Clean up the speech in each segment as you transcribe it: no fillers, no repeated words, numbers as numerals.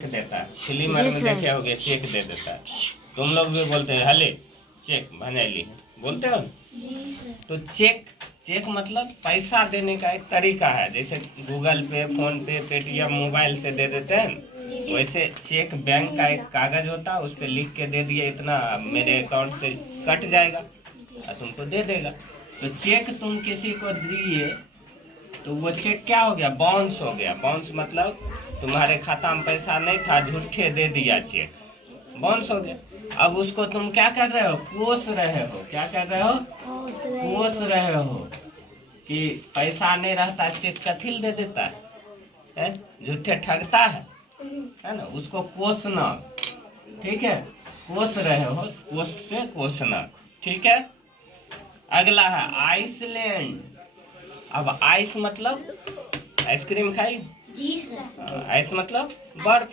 देता है, फिल्म में देखे होगे, चेक दे देता है। तुम लोग भी बोलते हैं हले चेक भंजैली बोलते हो। तो चेक चेक मतलब पैसा देने का एक तरीका है। जैसे गूगल पे, फोन पे, पेटीएम मोबाइल से दे देते हैं, वैसे चेक बैंक का एक कागज होता है, उस पर लिख के दे दिए इतना मेरे अकाउंट से कट जाएगा और तुमको दे देगा। तो चेक तुम किसी को दिए तो वो चेक क्या हो गया, बाउंस हो गया। बाउंस मतलब तुम्हारे खाता में पैसा नहीं था, झूठे दे दिया चेक, बाउंस हो गया। अब उसको तुम क्या कर रहे हो, पोस रहे हो। क्या कर रहे हो, पोस रहे हो कि पैसा नहीं रहता चेक कथिल दे देता है? झूठे ठगता है ना, उसको कोसना। ठीक है, कोस रहे हो, कोस से कोसना। ठीक है। अगला है आइसलैंड। अब आइस मतलब आइसक्रीम खाई जी सर। आइस मतलब बर्फ।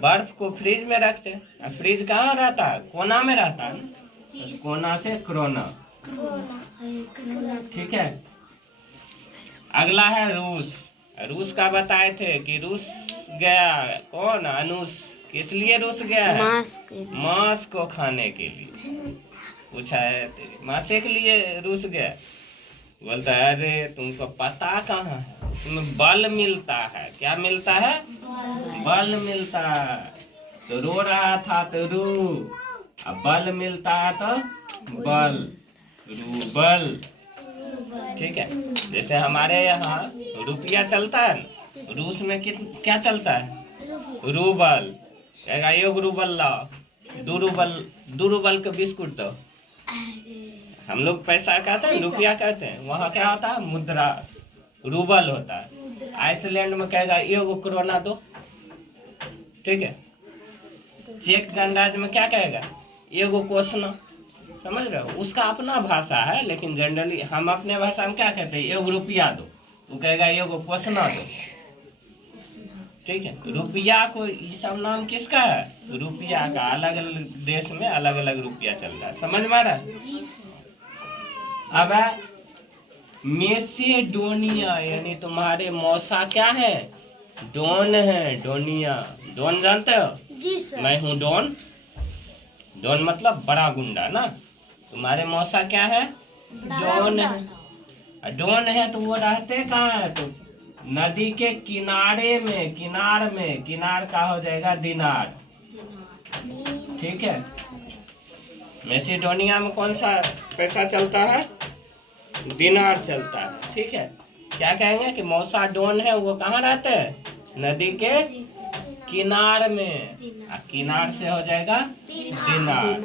बर्फ को फ्रिज में रखते हैं। फ्रिज कहाँ रहता है, कोना में रहता है ना, कोना से कोरोना। ठीक है। अगला है रूस। रूस का बताए थे कि रूस गया कौन, अनुष। किस लिए रूस गया है, मांस को खाने के लिए। पूछा है तेरी मासे के लिए रूस गया। बोलता है अरे तुमको पता कहाँ है, उसमें बल मिलता है। क्या मिलता है, बल मिलता है। तो रो रहा था तो रू, अब बल मिलता है तो बल, रू बल। ठीक है। जैसे हमारे यहाँ रुपया चलता है ना, रूस में क्या चलता है, रूबल। कहेगा 1 रूबल लाओ, 2 रूबल का बिस्कुट दो। हम लोग पैसा कहते हैं, रुपया कहते हैं, वहाँ क्या होता है, मुद्रा, रूबल होता है। आइसलैंड में कहेगा 1 कोरोना दो। ठीक है। चेक गणराज्य में क्या कहेगा, 1 कोसना। समझ रहे हो, उसका अपना भाषा है, लेकिन जनरली हम अपने भाषा में क्या कहते हैं, 1 रुपया दो, वो कहेगा 1 कोसना दो। ठीक है। रुपया को ये सब नाम किसका है, रुपया का। अलग अलग देश में अलग अलग रुपया चल रहा है, समझ में आ रहा है। अब मेसेडोनिया, यानी तुम्हारे मौसा क्या है, डॉन है, डोनिया। डॉन जानते हो जी सर। मैं हूँ डॉन। डॉन मतलब बड़ा गुंडा ना। तुम्हारे मौसा क्या है, डॉन है। डॉन है तो वो रहते कहाँ है, तो नदी के किनारे में, किनार में। किनार का हो जाएगा दिनार। ठीक है। मैसेडोनिया में कौन सा पैसा चलता है, दिनार चलता है। ठीक है। क्या कहेंगे कि मौसा डॉन है, वो कहाँ रहते हैं, नदी के किनार में। किनार से हो जाएगा दिनार।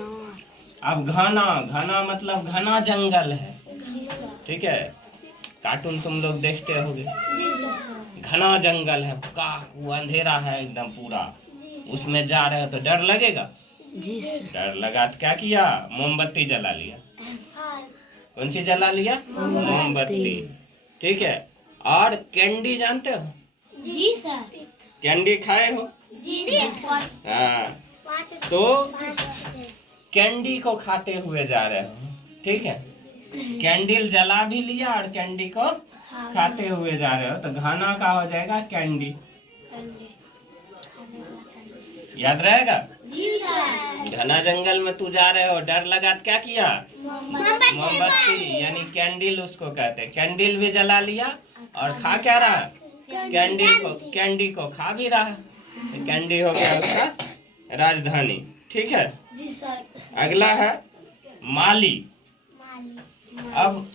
अब घना, घना मतलब घना जंगल है। ठीक है। कार्टून तुम लोग देखते होगे, घना जंगल है, वो अंधेरा है एकदम पूरा, उसमें जा रहे हो तो डर लगेगा जी। डर लगा तो क्या किया, मोमबत्ती जला लिया। कौन सी जला लिया, मोमबत्ती। ठीक है। और कैंडी जानते हो जी सर, कैंडी खाए हो जी सर। हाँ, तो कैंडी को खाते हुए जा रहे हो। ठीक है। कैंडल जला भी लिया और कैंडी को खाते हुए जा रहे हो, तो घना का हो जाएगा कैंडी। याद रहेगा जी सर। घना जंगल में तू जा रहे हो, डर लगा तो क्या किया, मोमबत्ती यानी कैंडल उसको कहते हैं। कैंडल भी जला लिया और खा क्या रहा, कैंडी को खा भी रहा। तो कैंडी हो गया उसका राजधानी। ठीक है जी सर। अगला है माली। अब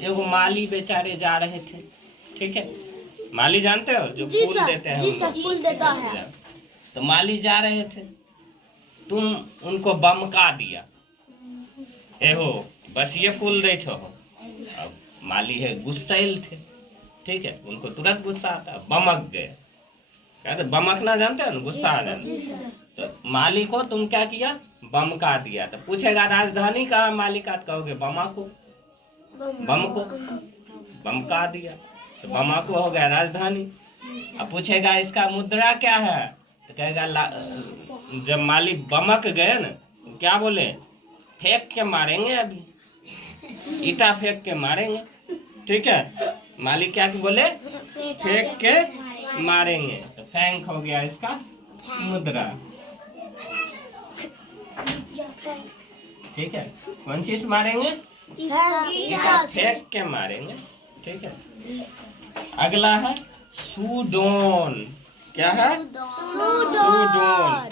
एगो माली बेचारे जा रहे थे। ठीक है। माली जानते हो, जो फूल देते हैं जी सर, फूल देता है। तो माली जा रहे थे, तुम उनको बमका दिया, एहो बस ये फूल दे छो। अब माली है गुस्सैल थे। ठीक है। उनको तुरंत गुस्सा आता, बमक गए। कहते बमकना जानते हो ना, गुस्सा आ जाना। तो माली को तुम क्या किया, बमका दिया। तो पूछेगा राजधानी कहाँ, माली का कहोगे बमाको, बमको, बमका दिया तो बमाको हो गया राजधानी। अब पूछेगा इसका मुद्रा क्या है, तो कहेगा जब माली बमक गए ना, तो क्या बोले, फेंक के मारेंगे, अभी ईटा फेंक के मारेंगे। ठीक है। माली क्या बोले, फेंक के मारेंगे। तो फैंक हो गया इसका मुद्रा। ठीक है, कौन चीज मारेंगे? फेंक के मारेंगे। ठीक है, अगला है सूडोन। क्या है? सूडोन।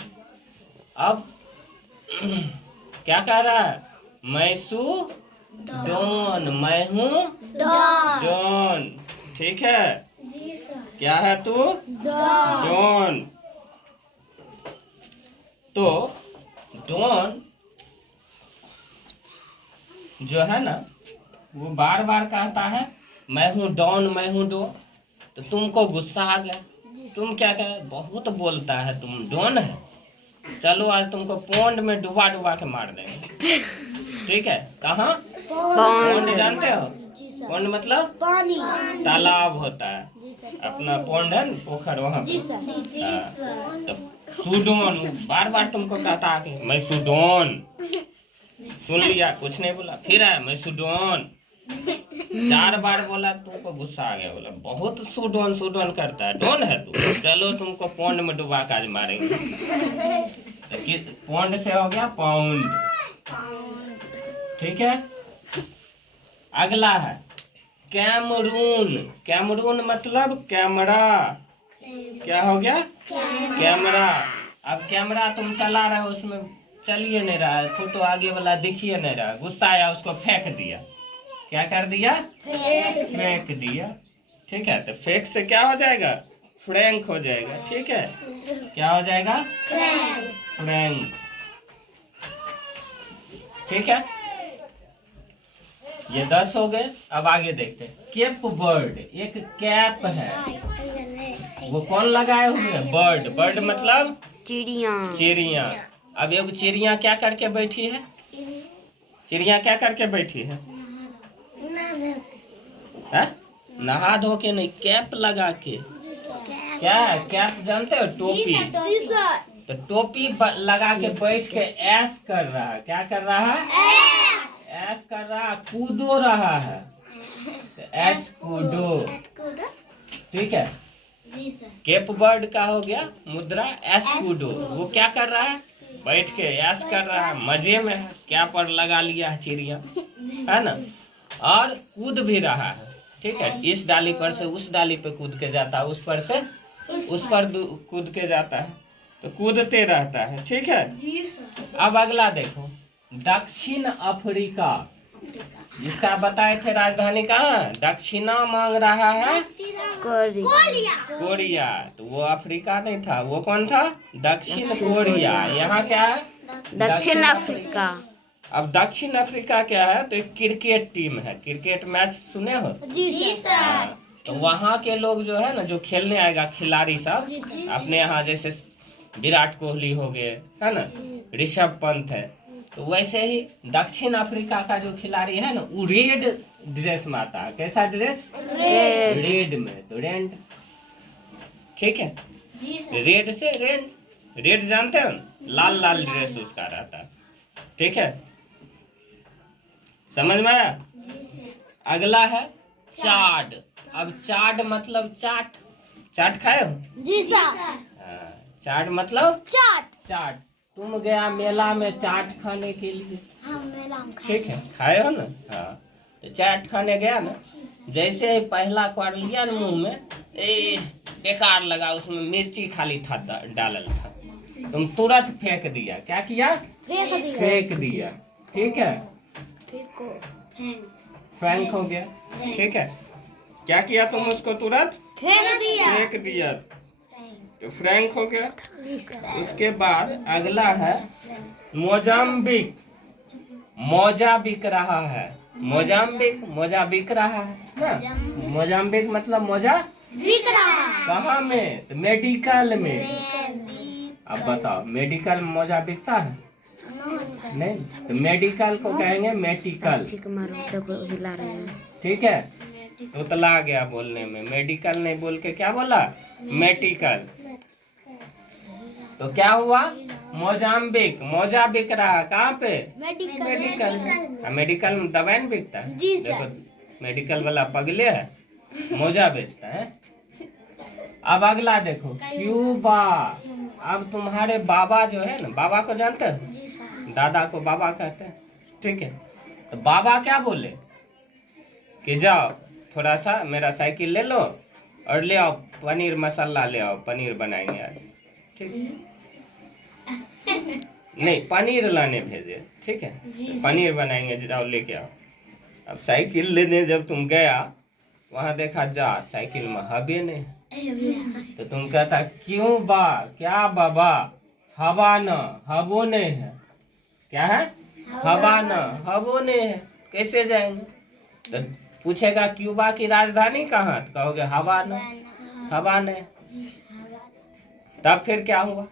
अब क्या कह रहा है? मैं सूडोन, मैं हूँ डॉन। ठीक है, क्या है तू? डॉन। तो डॉन जो है ना, वो बार बार कहता है मैं हूँ डॉन, मैं हूँ डॉन। तो तुमको गुस्सा आ गया, तुम क्या कहे? बहुत बोलता है, तुम डॉन है, चलो आज तुमको पौंड में डुबा डुबा के मार देंगे। ठीक है, कहाँ? पौंड जानते हो? पौंड मतलब पानी, तालाब होता है अपना, पौंड है ना, पोखर, वहाँ पे। हाँ, तो सूडोन बार बार तुमको कहता है कि मैं सूडोन। सुन लिया, कुछ नहीं बोला, फिर आया मैं सूडोन। 4 बार बोला, तुमको गुस्सा आ गया, बोला बहुत सूडोन सूडोन करता है, डॉन है तू, चलो तुमको पौंड में डुबा के आज मारेंगे। तो किस पौंड से हो गया पाउंड। ठीक है, अगला है कैमरून। कैमरून मतलब कैमरा। क्या हो गया? कैमरा। अब कैमरा तुम चला रहे हो, उसमें चलिए नहीं रहा है, फोटो आगे वाला दिखिए नहीं रहा, गुस्सा आया, उसको फेंक दिया। क्या कर दिया? फेंक दिया। ठीक है, तो फेंक से क्या हो जाएगा? फ्रैंक हो जाएगा। ठीक है, क्या हो जाएगा? फ्रैंक। ठीक है, ये 10 हो गए। अब आगे देखते हैं केप बर्ड। एक कैप है, वो कौन लगाए हुए? बर्ड। बर्ड मतलब चिड़िया। चिड़िया। अब एक चिड़िया क्या करके बैठी है? चिड़िया क्या करके बैठी है? नहा धो के नहीं, कैप लगा के। क्या है कैप? जानते हो? टोपी। तो टोपी लगा के बैठ के ऐश कर रहा है। क्या कर रहा है? ऐश कर रहा है, कूदो रहा है। तो ऐश कूदो। ठीक है, केप बर्ड का हो गया मुद्रा ऐश कूदो। वो क्या कर रहा है? बैठ के ऐश कर रहा है, मजे में है, क्या पर लगा लिया है चिड़िया, है ना, और कूद भी रहा है। ठीक है, इस डाली पर से उस डाली पे कूद के जाता है, उस पर से उस पर कूद के जाता है, तो कूदते रहता है। ठीक है, अब अगला देखो दक्षिण अफ्रीका, जिसका बताए थे राजधानी कहाँ? दक्षिणा मांग रहा है कोरिया। तो वो अफ्रीका नहीं था, वो कौन था? दक्षिण कोरिया। यहाँ क्या है? दक्षिण अफ्रीका। अब दक्षिण अफ्रीका क्या है? तो एक क्रिकेट टीम है, क्रिकेट मैच सुने हो? जी सर। तो वहाँ के लोग जो है ना, जो खेलने आएगा खिलाड़ी सब, अपने यहाँ जैसे विराट कोहली हो गए, है ना, ऋषभ पंत है, तो वैसे ही दक्षिण अफ्रीका का जो खिलाड़ी है ना, वो रेड ड्रेस में आता है। कैसा ड्रेस? रेड में, तो रेड। ठीक है, रेड से रेड, रेड जानते हो? लाल लाल ड्रेस उसका रहता है। ठीक है, समझ में आया? अगला है चाड। अब चाट मतलब चाट। चाट खाए हो? जी सर। चाट मतलब चाट। चाट। तुम गया मेला में चाट खाने के लिए। हाँ, मेला में खाए। ठीक है, खाए हो ना? हाँ, तो चाट खाने गया ना, जैसे ही पहला क्वार लिया ना मुंह में, बेकार लगा, उसमें मिर्ची खाली था डालल था, तुम तुरंत फेंक दिया। क्या किया? फेंक दिया। ठीक है, फ्रैंक हो गया। ठीक है, क्या किया तुम? उसको तुरंत फेंक दिया, तो फ्रैंक हो गया। उसके बाद अगला है मोजाम्बिक। मोजा बिक रहा है। मोजाम्बिक, मोजा बिक रहा है ना। मोजाम्बिक मतलब मोजा बिक रहा है। कहाँ में? तो मेडिकल में। अब बताओ, मेडिकल में मोजा बिकता है? नहीं, तो मेडिकल को कहेंगे मेडिकल। ठीक है, तो तला गया बोलने में, मेडिकल नहीं बोल के क्या बोला? मेडिकल। तो क्या हुआ? मोजाम्बिक, मोजा बिक रहा। कहाँ पे? मेडिकल। मेडिकल में दवाई नहीं बिकता है? जी सर। देखो, मेडिकल वाला पगले है, मोजा बेचता है। अब अगला देखो क्यूबा। अब तुम्हारे बाबा जो है ना, बाबा को जानते हो? जी सर। दादा को बाबा कहते हैं, ठीक है। तो बाबा क्या बोले कि जाओ थोड़ा सा मेरा साइकिल ले लो और ले आओ पनीर मसाला, ले आओ पनीर बनाएंगे आज, ठीक है। नहीं, पनीर लाने भेजे, ठीक है। तो पनीर बनाएंगे, जाओ लेके आओ। अब साइकिल लेने जब तुम गया, वहां देखा जा साइकिल में हबे नहीं है। तो तुम कहता क्यों बा, क्या बाबा, हवा न हबो नहीं है। क्या है? हवा न हबो नहीं है, कैसे जाएंगे? तो पूछेगा क्यूबा की राजधानी कहाँ? तो कहोगे हवा न हवा नहीं। तब फिर क्या हुआ?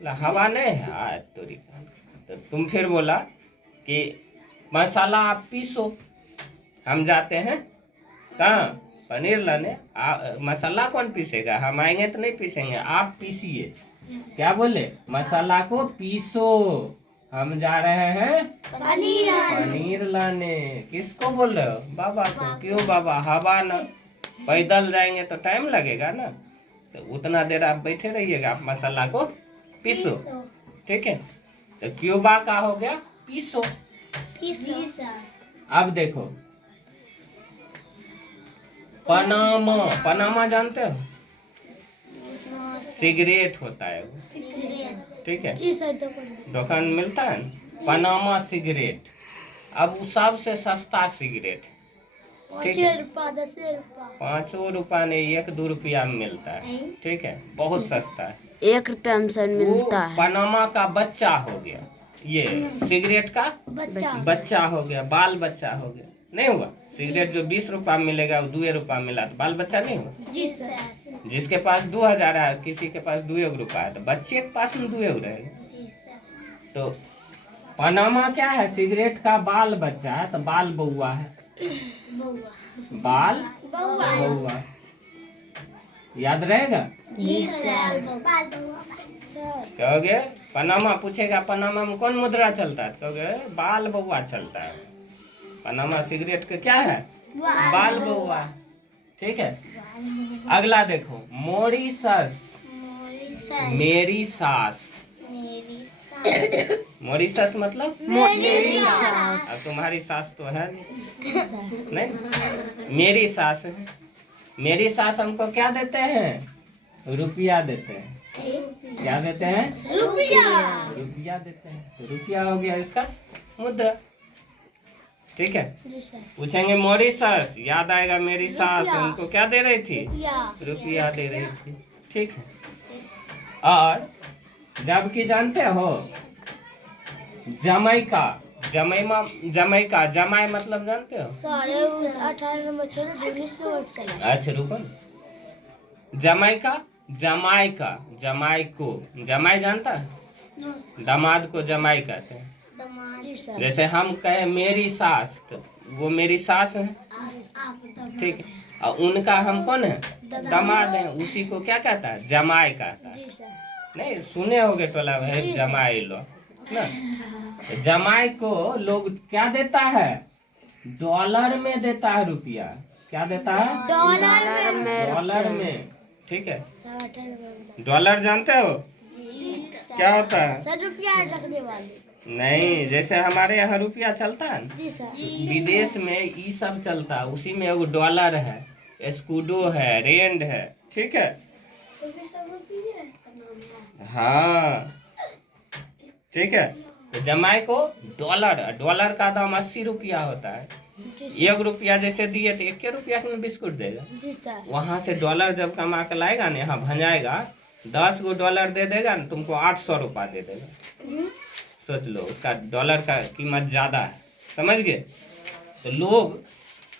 हवा नहीं है आज तोरी। तो तुम फिर बोला कि मसाला आप पीसो, हम जाते हैं कहाँ पनीर लाने। मसाला कौन पीसेगा? हम आएंगे तो नहीं पीसेंगे, आप पीसिए। क्या बोले? मसाला को पीसो, हम जा रहे हैं पनीर लाने। किसको बोल रहे हो? बाबा को। क्यों बाबा? हवा ना, पैदल जाएंगे तो टाइम लगेगा ना, तो उतना देर आप बैठे रहिएगा, आप मसाला को पीसो, ठीक है। तो क्यूबा का हो गया पीसो। अब देखो पनामा। पनामा जानते हो? सिगरेट होता है वो, ठीक है। दुकान मिलता है ना, पनामा सिगरेट। अब वो सबसे सस्ता सिगरेट, ठीक है। 5 रुपया नहीं, 1-2 रुपया में मिलता है, ठीक है, बहुत सस्ता है। 1 रुपया में सर मिलता है। पनामा का बच्चा हो गया, ये सिगरेट का बच्चा हो गया, बाल बच्चा हो गया। नहीं हुआ? सिगरेट जो 20 रुपया में मिलेगा वो 2 रुपया मिला, तो बाल बच्चा नहीं हुआ? जी सर। जिसके पास 2000 है, किसी के पास 2 रुपया है, तो बच्चे के पास में 2 रहेगा। जी सर। तो पनामा क्या है? सिगरेट का बाल बच्चा है, तो बाल बउआ है। बाल बउआ याद रहेगा? जी सर। कहोगे पनामा, पूछेगा पनामा में कौन मुद्रा चलता है, कहोगे बाल बउआ चलता है। पनामा सिगरेट का क्या है? बाल बउआ, ठीक है। अगला देखो मॉरिशस। मेरी सास। मॉरिशस मतलब मेरी सास। अब तुम्हारी सास तो है नहीं, मेरी सास है। मेरी सास हमको क्या देते हैं? रुपया देते हैं। क्या देते हैं? रुपया देते हैं। तो रुपया हो गया इसका मुद्रा, ठीक है। पूछेंगे मॉरिशस, याद आएगा मेरी सास उनको क्या दे रही थी? रुपया दे रही थी, ठीक है। और जबकि जानते हो जमैका। जमैका, जमाई मतलब जानते हो? 18 नंबर छोड़ो, 19 नंबर। अच्छा रुको, जमैका, जमाइका, जमाई को जमाई जानता है? दामाद को जमाई कहते हैं। जैसे हम कहे मेरी सास, तो वो मेरी सास है, ठीक है। और उनका हम कौन है? दामाद है, उसी को क्या कहता है? जमाई कहता है। नहीं सुने होगे टोला में जमाई लो ना। तो जमाई को लोग क्या देता है? डॉलर में देता है रुपया। क्या देता है? डॉलर में, ठीक है। डॉलर जानते हो क्या होता है? सर रुपया रखने वाले। नहीं, जैसे हमारे यहाँ रुपया चलता है ना, जी सर। विदेश में ये सब चलता है, उसी में एगो डॉलर है, स्कूडो है, रेंड है, ठीक है। हाँ, ठीक है। तो जमाई को डॉलर का दाम 80 रुपया होता है। 1 रुपया जैसे दिए तो 1 रुपया में बिस्कुट देगा। जी सर। वहां से डॉलर जब कमा के लाएगा ना, यहाँ भंजाएगा, 10 गो डॉलर दे देगा ना, तुमको 800 रुपया दे देगा। सोच लो, उसका डॉलर का कीमत ज्यादा है, समझ गए? तो लोग,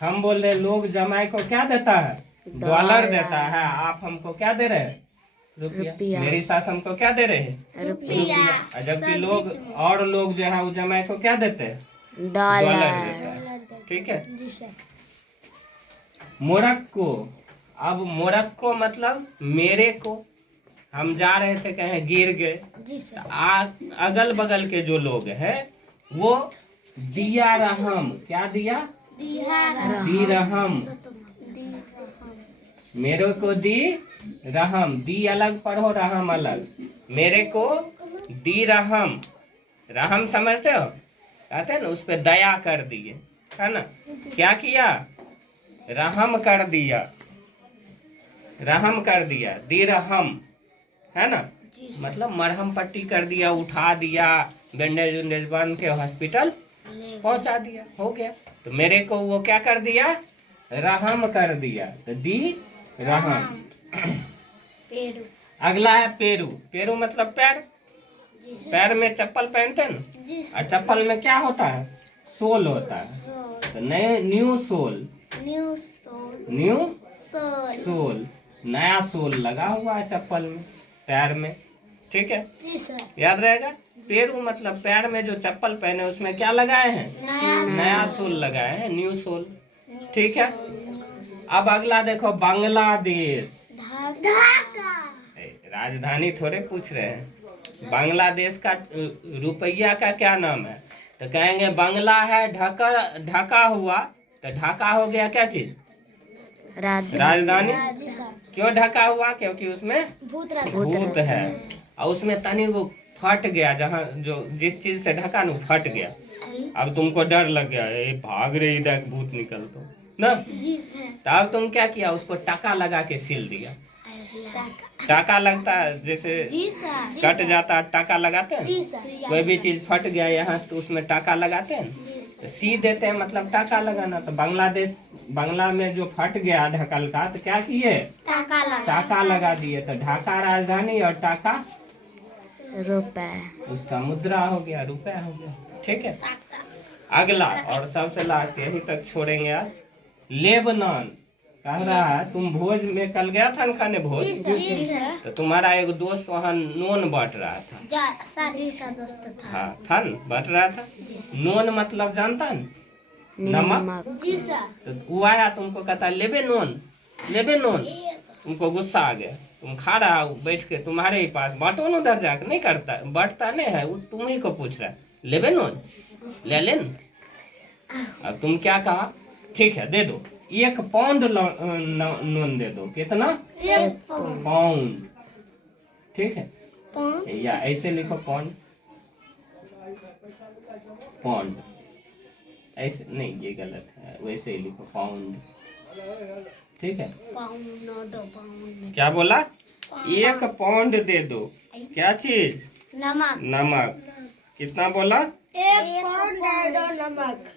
हम बोल रहे लोग जमाई को क्या देता है? डॉलर देता है। आप हमको क्या दे रहे हैं? रुपया। मेरी सास हमको क्या दे रहे हैं? रुपया। जबकि लोग और लोग जो है वो जमाई को क्या देते हैं? डॉलर देता है, ठीक है। जी सर। मोरक्को। अब मोरक्को मतलब मेरे को, हम जा रहे थे कहीं गिर गए, जी सर। अगल बगल के जो लोग हैं वो दिया रहम, क्या दिया? दिरहम, मेरे को दी रहम, दी अलग पढ़ो, रहम अलग। मेरे को दी रहम, रहम समझते हो, कहते हैं ना उस पे दया कर दिए, है ना। क्या किया? रहम कर दिया, रहम कर दिया, दी रहम, है ना। मतलब मरहम पट्टी कर दिया, उठा दिया, बैंडेज उंडेज बांध के हॉस्पिटल पहुंचा दिया, हो गया। तो मेरे को वो क्या कर दिया? रहम कर दिया, तो दी रहम। पेरू। अगला है पेरू। पेरू मतलब पैर। पैर में चप्पल पहनते हैं ना, और चप्पल में क्या होता है? सोल होता है। तो नए new soul, new soul. New soul. Soul, नया सोल लगा हुआ है चप्पल में, पैर में। ठीक है, जी सर। याद रहेगा। पेरू मतलब पैर में जो चप्पल पहने उसमें क्या लगाए हैं? नया सोल लगाए हैं, न्यू सोल। ठीक है। अब अगला देखो, बांग्लादेश। ढाका। राजधानी थोड़े पूछ रहे हैं। बांग्लादेश का रुपया का क्या नाम है? तो कहेंगे बांग्ला है ढका, ढका हुआ, तो ढका हो गया क्या चीज? राजधानी। जी सर। क्यों ढका हुआ? क्योंकि उसमें भूत रहता। भूत है, और उसमें तनी वो फट गया, जहाँ जो जिस चीज से ढका ना फट गया। अब तुमको डर लग गया, ए भाग रही, इधर भूत निकल तो ना। जी सर। तो अब तुम क्या किया? उसको टाका लगा के सील दिया। टाका लगता है, जैसे जी सर। कट जाता है, टाका लगाते हैं। जी सर। कोई भी चीज फट गया यहाँ से तो उसमें टाका लगाते हैं, जी सर। तो सी देते हैं, मतलब टाका लगाना। तो बांग्लादेश, बांग्ला में जो फट गया ढकल का, तो क्या किए? टाका लगा। टाका लगा दिए। तो ढाका राजधानी और टाका रुपए। उसका मुद्रा हो गया, रुपया हो गया। ठीक है। अगला और सबसे लास्ट, यही तक छोड़ेंगे आज। लेबनान। कह रहा है तुम भोज में कल गया था ना खाने, भोज। जी सर। तो तुम्हारा एक दोस्त वहाँ नोन बांट रहा था। जी सर दोस्त था। हाँ था न, बांट रहा था। नोन मतलब जानता है? नमक। जी सर। तो वो आया, तुमको कहता लेबे नोन, लेबे नोन। तुमको गुस्सा आ गया, तुम खा रहा हो बैठ के तुम्हारे ही पास, बांटो न उधर जाकर। नहीं करता, बांटता नहीं है वो, तुम ही को पूछ रहा है, लेबे नोन, ले लेन। अब तुम क्या कहा? ठीक है दे दो, 1 पाउंड नून दे दो। कितना? 1 पाउंड। ठीक है, पाउंड। या ऐसे लिखो पाउंड, पाउंड ऐसे नहीं, ये गलत है, वैसे ही लिखो पाउंड। ठीक है। पाउंड। क्या बोला? 1 पाउंड दे दो। क्या चीज? नमक। नमक। कितना बोला? 1 पाउंड नमक।